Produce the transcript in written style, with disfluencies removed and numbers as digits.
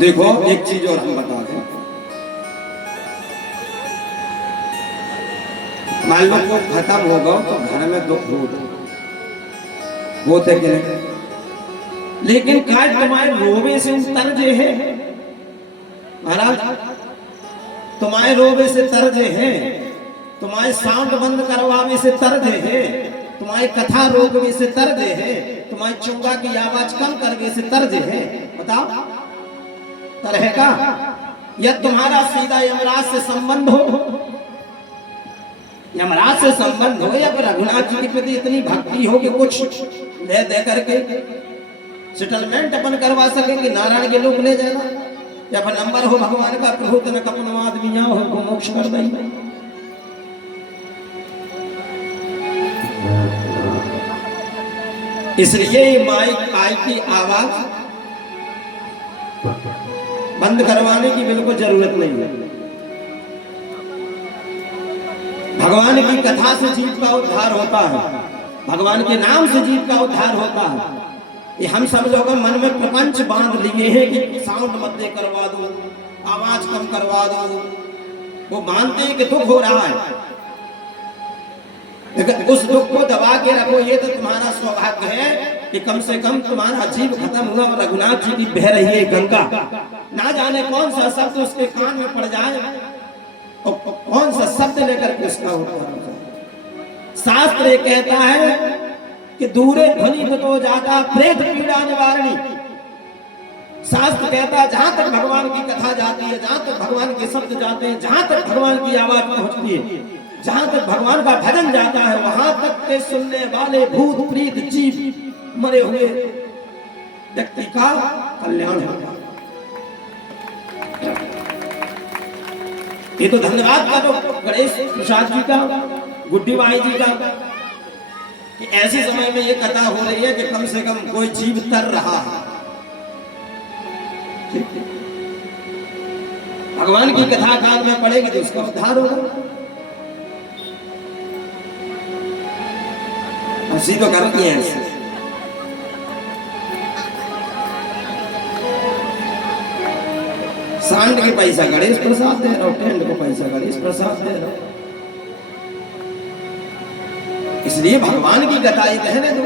देखो एक चीज और हम बता दें, मान लो को खत्म हो गो तो घर में दुख वो थे कि नहीं, लेकिन काज तुम्हारे रोवे से तरजे है महाराज, तुम्हारे रोवे से तरजे है, तुम्हारे साउंड बंद करवावे से तरजे है, तुम्हारे कथा रोकवे से तरजे है, तुम्हारे चुंगा की आवाज कम करवे से तरजे है। बताओ तरह का, या तुम्हारा सीधा यमराज से संबंध हो, यमराज से संबंध हो, या फिर रघुनाथ जी के प्रति इतनी भक्ति हो कि कुछ ले दे करके सेटलमेंट अपन करवा सके कि नारायण के लोग ले जाएगा, या फिर नंबर हो भगवान का प्रभु तने कपन आदमी यहाँ हो मोक्ष कर देंगे। इसलिए माइक आई की आवाज बंद करवाने की बिल्कुल जरूरत नहीं है। भगवान की कथा से जीव का उद्धार होता है, भगवान के नाम से जीव का उद्धार होता है। ये हम सब लोग मन में प्रपंच बांध लिए हैं कि साउंड मत दे करवा दो, आवाज कम करवा दो, वो मानते हैं कि दुख हो रहा है, लेकिन उस दुख को दबा के रखो। ये तो तुम्हारा सौभाग्य है कि कम से कम तुम्हारा जीव खत्म हुआ और रघुनाथ जी की बह रही है गंगा, ना जाने कौन सा शब्द उसके कान में पड़ जाए और कौन सा शब्द लेकर के उसका उद्धार हो जाए। शास्त्र ये कहता है कि दूरे ध्वनि तो जाता प्रेत पीड़ा निवारणी। शास्त्र कहता है जहां तक भगवान की कथा जाती है, जहां तक भगवान के शब्द जाते हैं, जहां तक भगवान की आवाज पहुंचती है, जहां तक भगवान का भजन जाता है, वहां तक के सुनने वाले भूत प्रीत जीव मरे हुए व्यक्ति का कल्याण होगा। ये तो धन्यवाद का तो गणेश प्रसाद जी का, गुड्डी बाई जी का, कि ऐसे समय में ये कथा हो रही है कि कम से कम कोई जीव तर रहा है। भगवान की कथा कान में पड़ेगी तो उसका उद्धार होगा। हंसी तो करती है ऐसे। सांड के पैसा गणेश प्रसाद दे रहा हूं, टेंट को पैसा गणेश प्रसाद दे रहा हूं। इसलिए भगवान की कथा ये कहने दो।